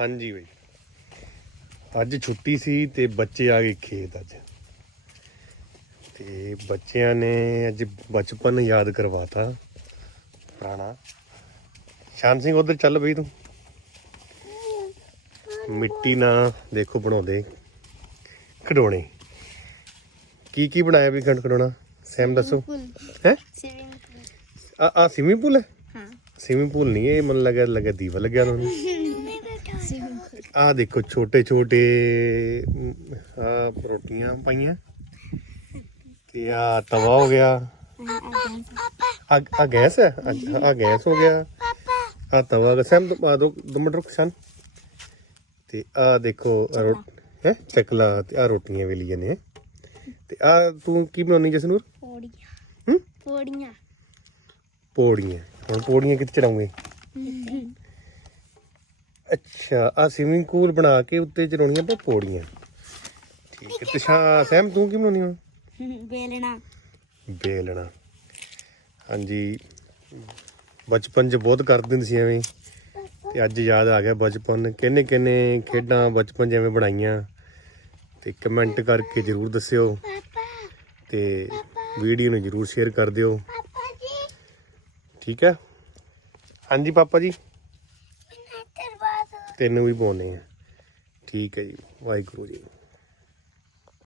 ਹਾਂਜੀ ਬਈ। ਅੱਜ ਛੁੱਟੀ ਸੀ ਤੇ ਬੱਚੇ ਆ ਗਏ ਖੇਤ ਅੱਜ। ਤੇ ਬੱਚਿਆਂ ਨੇ ਅੱਜ ਬਚਪਨ ਯਾਦ ਕਰਵਾਤਾ। ਪੁਰਾਣਾ। ਸ਼ਾਨ ਸਿੰਘ ਉਧਰ ਚੱਲ ਬਈ ਤੂੰ। ਮਿੱਟੀ ਨਾਲ ਦੇਖੋ ਬਣਾਉਂਦੇ। ਖਿਡੌਣੇ। ਕੀ ਕੀ ਬਣਾਇਆ ਵੀ ਖੰਡ ਖਿਡੌਣਾ? ਸੈਮ ਦੱਸੋ। ਹੈ? ਸਵਿਮਿੰਗ ਪੁਲ ਆ ਆ ਸਵਿਮਿੰਗ ਪੂਲ ਹੈ? ਹਾਂ। ਸਵਿਮਿੰਗ ਪੂਲ ਨਹੀਂ ਇਹ ਮਨ ਲੱਗਾ ਲੱਗਾ ਦੀਵਾ ਲੱਗਿਆ ਸਵਿਮਿੰਗ ਪੁਲ ਆ ਦੇਖੋ ਛੋਟੇ ਛੋਟੇ ਆ ਰੋਟੀਆਂ ਪਾਈਆਂ। ਤੇ ਆ ਤਵਾ ਹੋ ਗਿਆ। ਆ ਗੈਸ ਹੈ? ਆ ਗੈਸ ਹੋ ਗਿਆ। ਆ ਤਵਾ ਸੈਮ ਆ ਦੋ ਦੋ ਮਿੰਟ ਰੁਕ ਸਨ ਤੇ ਆ ਦੇਖੋ ਹੈ? ਚੱਕਲਾ ਤੇ ਆ ਰੋਟੀਆਂ ਵੇਲੀਆਂ ਨੇ। ਤੇ ਆ ਤੂੰ ਕੀ ਬਣਾਉਣੀ ਜਸਨੂਰ? ਪੌੜੀਆਂ। ਹੂੰ? ਪੌੜੀਆਂ। ਪੌੜੀਆਂ। ਹੁਣ ਪੌੜੀਆਂ ਕਿੱਥੇ ਚੜਾਉਂਗੇ ਅੱਛਾ ਆ ਸਵਿਮਿੰਗ ਪੂਲ ਬਣਾ ਕੇ ਉੱਤੇ ਚੜਾਉਣੀਆਂ ਆਪਾਂ ਪੌੜੀਆਂ। ਠੀਕ ਹੈ ਤੇ ਸ਼ਾ ਸੈਮ ਤੂੰ ਕੀ ਬਣਾਉਣੀ ਹੁਣ? ਬੇਲਣਾ ਬੇਲਣਾ ਹਾਂਜੀ। ਬਚਪਨ 'ਚ ਬਹੁਤ ਕਰਦੇ ਹੁੰਦੇ ਸੀ ਐਵੇਂ। ਤੇ ਅੱਜ ਯਾਦ ਆ ਗਿਆ ਬਚਪਨ। ਕਿੰਨੇ ਕਿੰਨੇ ਖੇਡਾਂ ਬਚਪਨ 'ਚ ਐਵੇਂ ਬਣਾਈਆਂ। ਤੇ ਕਮੈਂਟ ਕਰਕੇ ਜਰੂਰ ਦੱਸਿਓ। ਤੇ ਵੀਡੀਓ ਨੂੰ ਜਰੂਰ ਸ਼ੇਅਰ ਕਰ ਦਿਓ। ਪਾਪਾ ਜੀ। ਠੀਕ ਹੈ। ਹਾਂਜੀ ਪਾਪਾ ਜੀ। ਤੈਨੂੰ ਵੀ ਪਾਉਣੇ ਆ। ਠੀਕ ਹੈ ਜੀ ਵਾਹਿਗੁਰੂ ਜੀ।